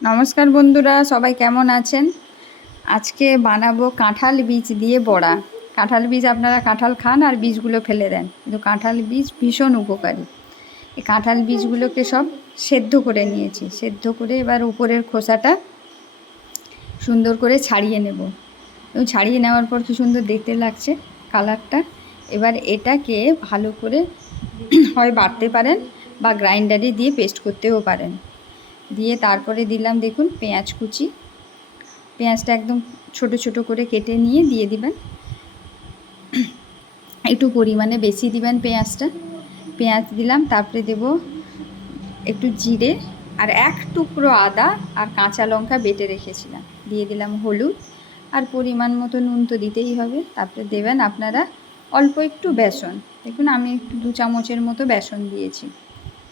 নমস্কার বন্ধুরা, সবাই কেমন আছেন? আজকে বানাবো কাঁঠাল বীজ দিয়ে বড়া। কাঁঠাল বীজ আপনারা কাঁঠাল খান আর বীজগুলো ফেলে দেন। কিন্তু কাঁঠাল বীজ ভীষণ উপকারী। এই কাঁঠাল বীজগুলোকে সব সেদ্ধ করে নিয়েছি। সেদ্ধ করে এবার উপরের খোসাটা সুন্দর করে ছাড়িয়ে নেব। এবং ছাড়িয়ে নেওয়ার পর কি সুন্দর দেখতে লাগছে কালারটা। এবার এটাকে ভালো করে হয় বাটতে পারেন বা গ্রাইন্ডারে দিয়ে পেস্ট করতেও পারেন। দিয়ে তারপরে দিলাম দেখুন পেঁয়াজ কুচি। পেঁয়াজটা একদম ছোট ছোট করে কেটে নিয়ে দিয়ে দিবেন। একটু পরিমাণে বেশি দিবেন পেঁয়াজটা। পেঁয়াজ দিলাম, তারপরে দেব একটু জিরে আর এক টুকরো আদা আর কাঁচা লঙ্কা বেটে রেখেছিলাম। দিয়ে দিলাম হলুদ আর পরিমাণ মতো নুন তো দিতেই হবে। তারপরে দেবেন আপনারা অল্প একটু বেসন। দেখুন আমি একটু দু চামচের মতো বেসন দিয়েছি।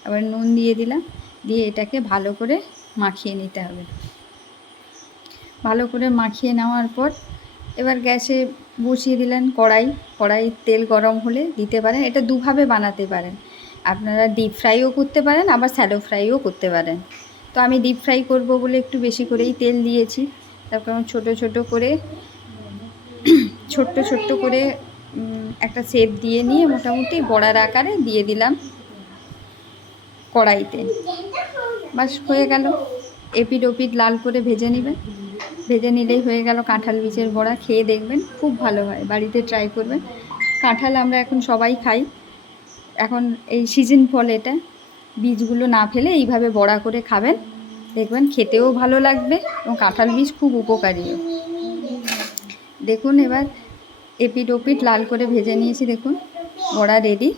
আবার নুন দিয়ে দিলাম। দিয়ে এটাকে ভালো করে মাখিয়ে নিতে হবে। ভালো করে মাখিয়ে নেওয়ার পর এবার গ্যাসে বসিয়ে দিলেন কড়াই। কড়াই তেল গরম হলে দিতে পারেন। এটা দুভাবে বানাতে পারেন। আপনারা ডিপ ফ্রাইও করতে পারেন, আবার স্যালো ফ্রাইও করতে পারেন। তো আমি ডিপ ফ্রাই করব বলে একটু বেশি করেই তেল দিয়েছি। তারপর ছোট ছোট করে ছোট্ট ছোট্ট করে একটা সেপ দিয়ে নিয়ে মোটামুটি বড়ার আকারে দিয়ে দিলাম। কড়াইতে। বাস, হয়ে গেল। এপিড ওপিড লাল করে ভেজে নেবেন। ভেজে নিলেই হয়ে গেল কাঁঠাল বীজের বড়া। খেয়ে দেখবেন, খুব ভালো হয়। বাড়িতে ট্রাই করবেন। কাঁঠাল আমরা এখন সবাই খাই। এখন এই সিজন ফল এটা। বীজগুলো না ফেলে এইভাবে বড়া করে খাবেন। দেখবেন খেতেও ভালো লাগবে এবং কাঁঠাল বীজ খুব উপকারীও দেখুন এবার এপিড ওপিড লাল করে ভেজে নিয়েছি, দেখুন। বড়া রেডি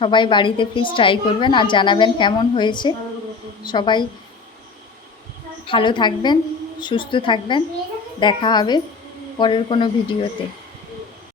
সবাই বাড়িতে প্লিজ ট্রাই করবেন আর জানাবেন কেমন হয়েছে। সবাই ভালো থাকবেন, সুস্থ থাকবেন। দেখা হবে পরের কোনো ভিডিওতে